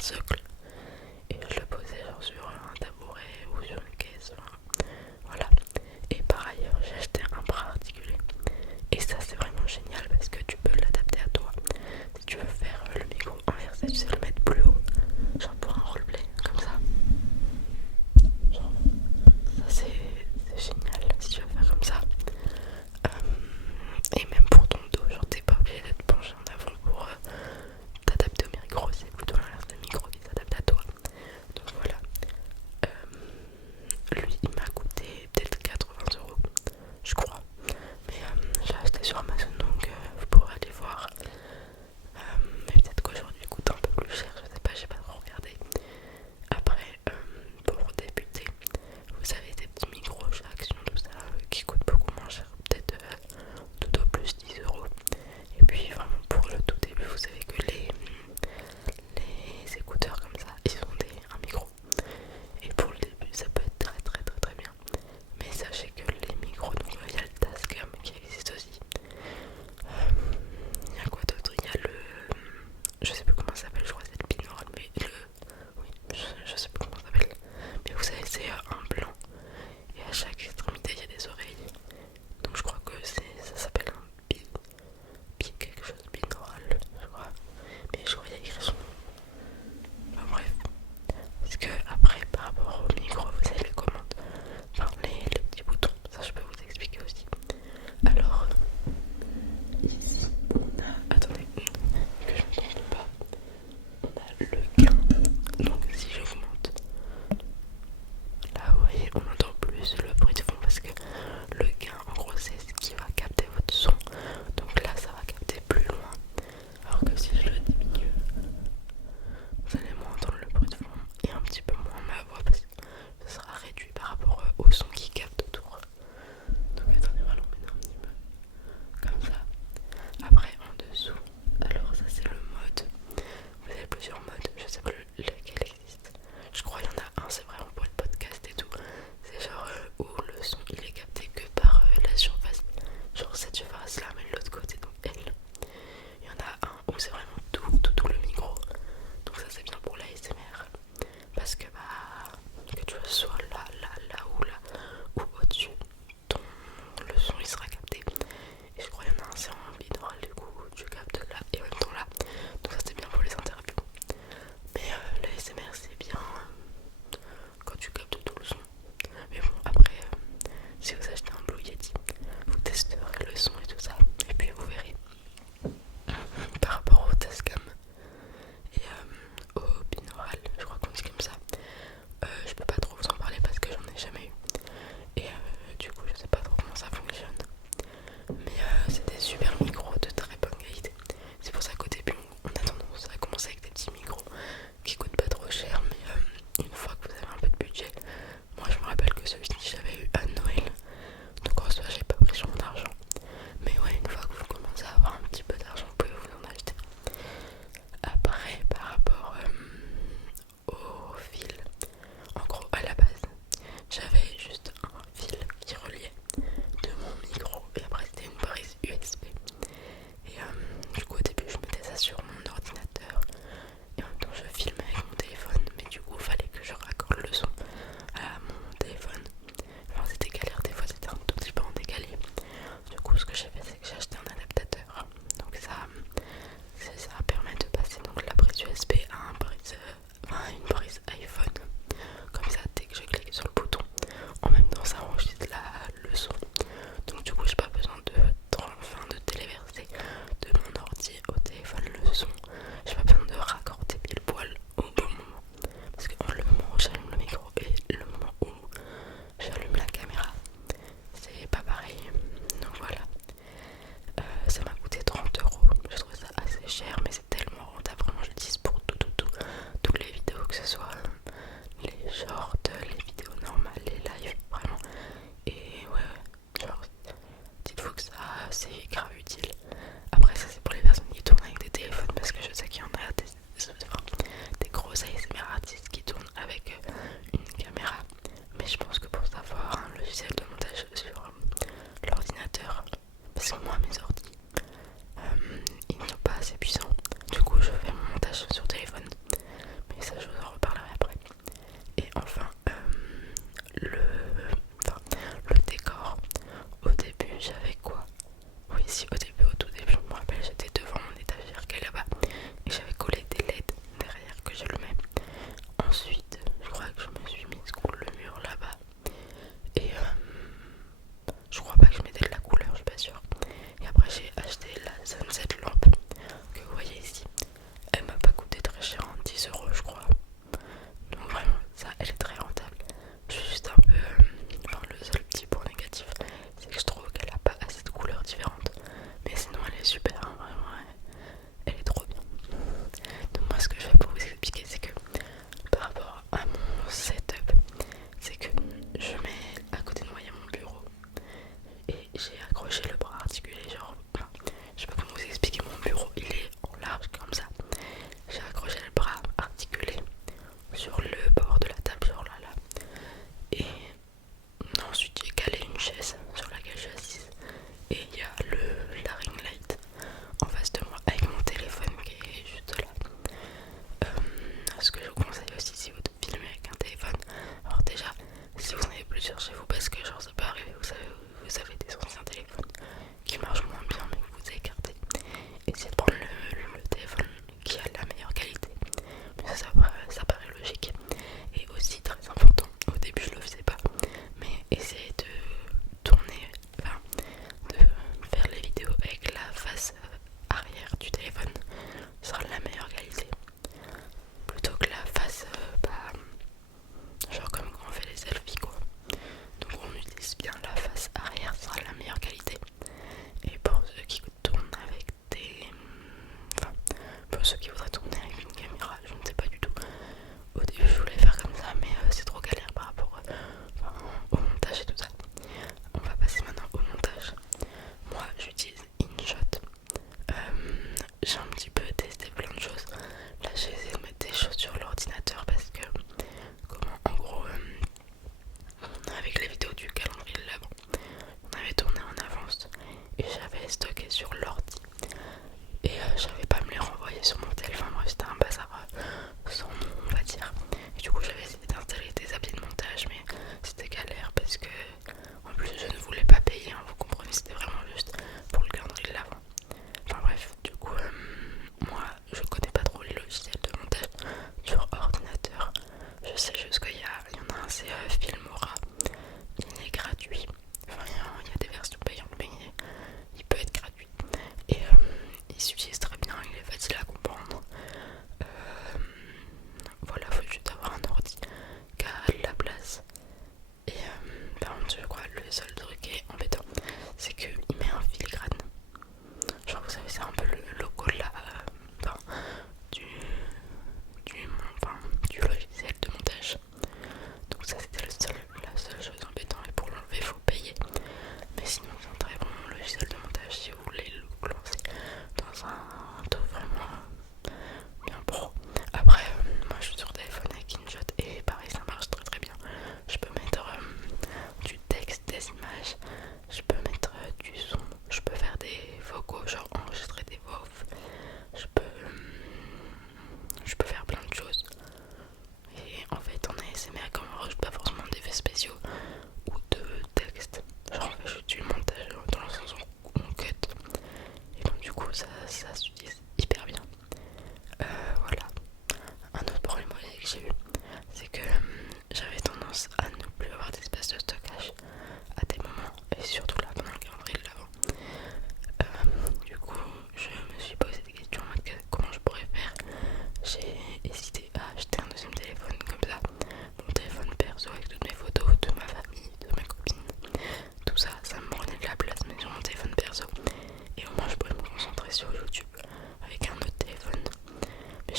un socle et je le posais genre sur un tabouret ou sur une caisse, enfin, voilà. Et par ailleurs j'ai acheté un bras articulé et ça c'est vraiment génial parce que tu peux l'adapter à toi. Si tu veux faire le micro inversé, tu sais le mettre plus haut, genre pour un roleplay comme ça. Genre, ça c'est génial si tu veux faire comme ça. Et même pour ton dos, genre t'es pas obligé d'être penché en avant pour t'adapter au micro, c'est plutôt l'inverse, le micro qui s'adapte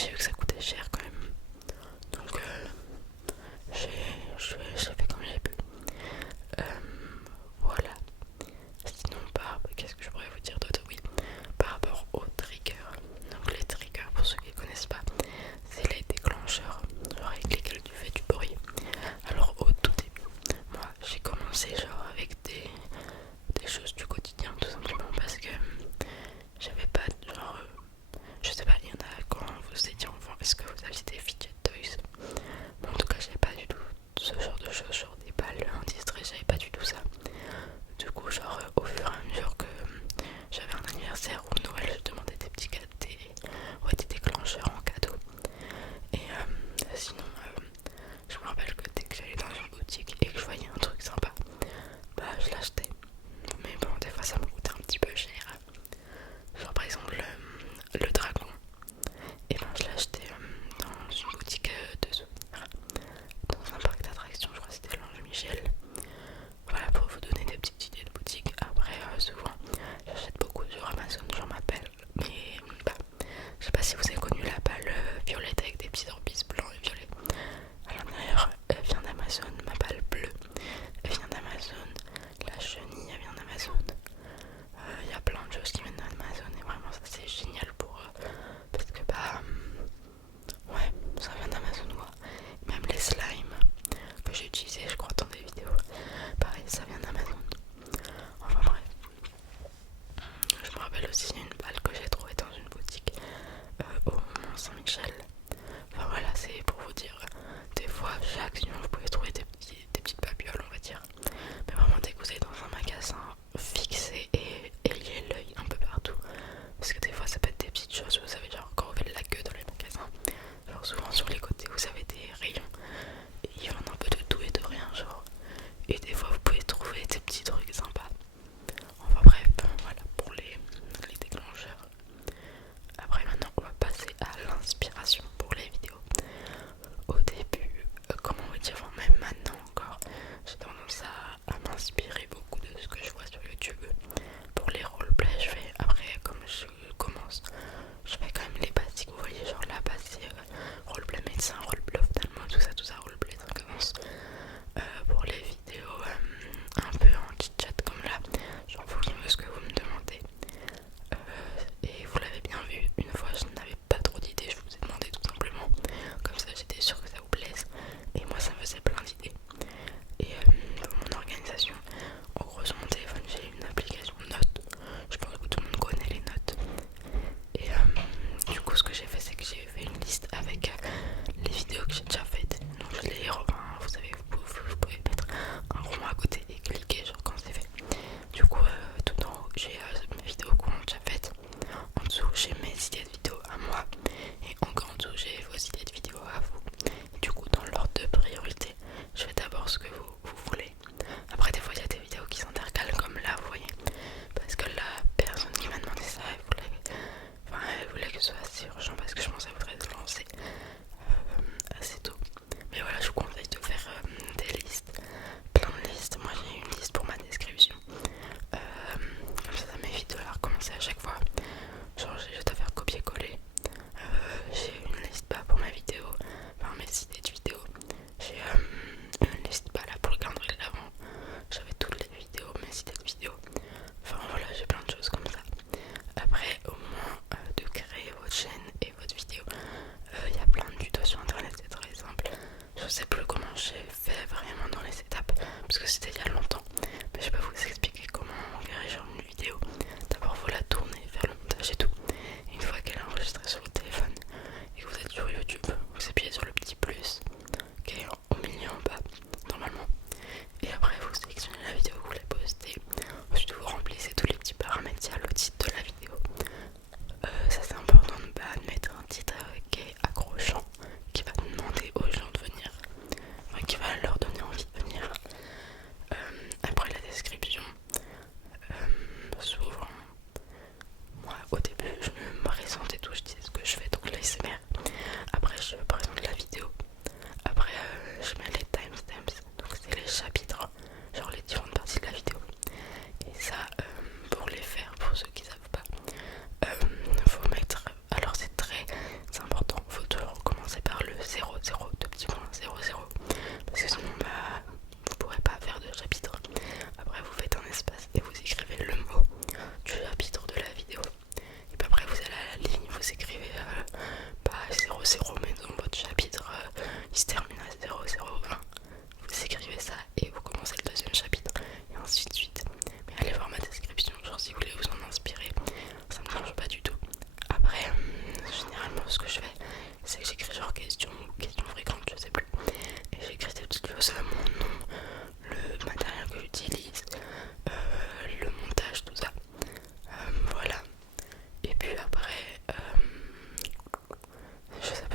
j'ai vu que ça coûtait cher quand même. Donc j'ai fait comme j'ai pu. Euh, voilà. Sinon, qu'est-ce que je pourrais vous dire d'autre? Oui, par rapport aux triggers. Donc les triggers, pour ceux qui ne connaissent pas, c'est les déclencheurs genre avec lesquels tu fais du bruit. Alors au tout début, moi j'ai commencé genre avec des choses du quotidien, tout simplement parce que j'avais pas genre je sais pas, il y en a quand vous étiez enfant, est-ce que vous aviez des fidget toys? Bon, en tout cas j'avais pas du tout ce genre de choses, genre des balles indistrées, j'avais pas du tout ça. Du coup genre au fur et à mesure que j'avais un anniversaire ou Noël, je demandais des petits cadeaux, des déclencheurs en cadeau. Et sinon je me rappelle que dès que j'allais dans une boutique et que je voyais un truc sympa, bah je l'achetais. Mais bon, des fois ça me coûtait un petit peu cher. Genre par exemple le dragon, et ben je l'ai acheté dans une boutique de souvenirs, dans un parc d'attractions, je crois que c'était l'Ange Michel. Voilà, pour vous donner des petites idées de boutique. Après souvent j'achète beaucoup sur Amazon, j'en m'appelle. Mais bah, je sais pas si vous avez connu la balle violette avec des petits orbis blancs et violets. À l'intérieur, elle vient d'Amazon. Ma balle bleue, elle vient d'Amazon. La chenille, elle vient d'Amazon. Il y a plein de choses qui viennent d'Amazon et vraiment ça c'est génial parce que bah ouais, ça vient d'Amazon quoi. Même les slimes que j'ai utilisés je crois dans des vidéos, pareil ça vient d'Amazon. Enfin bref, je me rappelle aussi une balle que j'ai trouvée dans une boutique au Mont Saint-Michel. Enfin voilà, c'est pour vous dire, des fois chaque action vous pouvez trouver des petites babioles on va dire. Mais vraiment dès que vous êtes dans un magasin, fixez et ayez l'œil un peu partout. Parce que des fois ça peut être des petites choses, vous savez, genre quand vous faites la queue dans les magasins, genre souvent sur les côtés vous avez des rayons et ils vendent un peu de tout et de rien genre. Et des fois vous pouvez trouver des petits trucs sympas. Enfin bref, voilà pour les déclencheurs. Après maintenant on va passer à l'inspiration.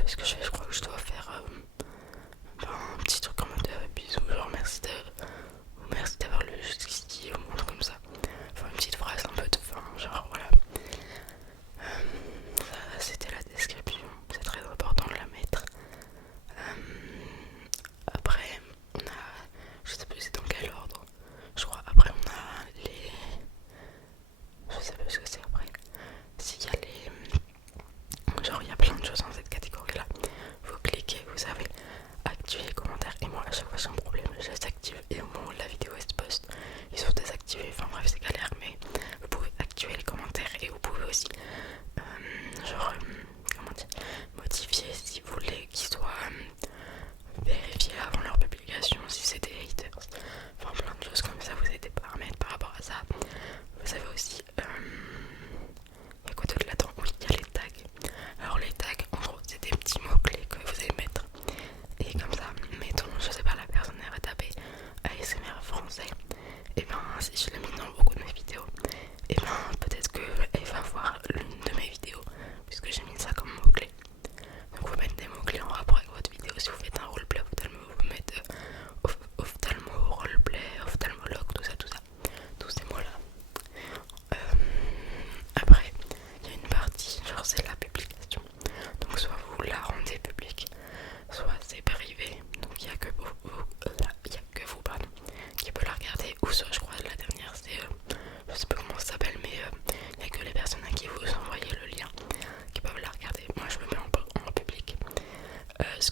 ce que je crois que je dois faire un petit truc en mode bisous, genre merci d'avoir lu jusqu'ici ou un truc comme ça. Enfin une petite phrase un peu de fin, genre voilà. Ça c'était la description, c'est très important de la mettre. Après on a, je sais plus c'est dans quel ordre, je crois après on a les, je sais plus ce que c'est après. S'il y a les, genre il y a plein de choses dans cette catégorie là. Vous cliquez, vous savez, activer les commentaires. Et moi à chaque fois j'ai un problème, je les active et au moment où la vidéo se poste, ils sont désactivés. Enfin bref c'est galère, mais vous pouvez activer les commentaires et vous pouvez aussi comment dire, modifier si vous voulez qu'ils soient vérifiés avant leur publication, si c'est des haters. Enfin plein de choses comme ça, vous avez des paramètres par rapport à ça. Vous avez aussi il y a quoi d'autre là-dedans? Oui, il y a les tags. Alors les tags, en gros, c'est des petits mots-clés que vous allez mettre. Et comme ça, mettons, je sais pas, la personne elle va taper ASMR français. Et ben, si je l'ai mis dans beaucoup de mes vidéos, et ben, peut-être qu'elle va voir l'une de mes vidéos, puisque j'ai mis ça comme mot-clé. Donc vous mettez des mots-clés en rapport avec votre vidéo. Si vous faites un roleplay ophtalmo, vous mettez ophtalmo, roleplay, ophtalmologue, tout ça, tous ces mots-là. Après, il y a une partie, genre c'est la publication. Donc soit vous la rendez publique, soit c'est privé. Donc il n'y a que vous, pardon, qui peut la regarder. Ou soit je crois la dernière c'est, je sais pas comment ça s'appelle, mais il n'y a que les personnes à qui vous envoyez le lien qui peuvent la regarder. Moi je me mets en public. Ce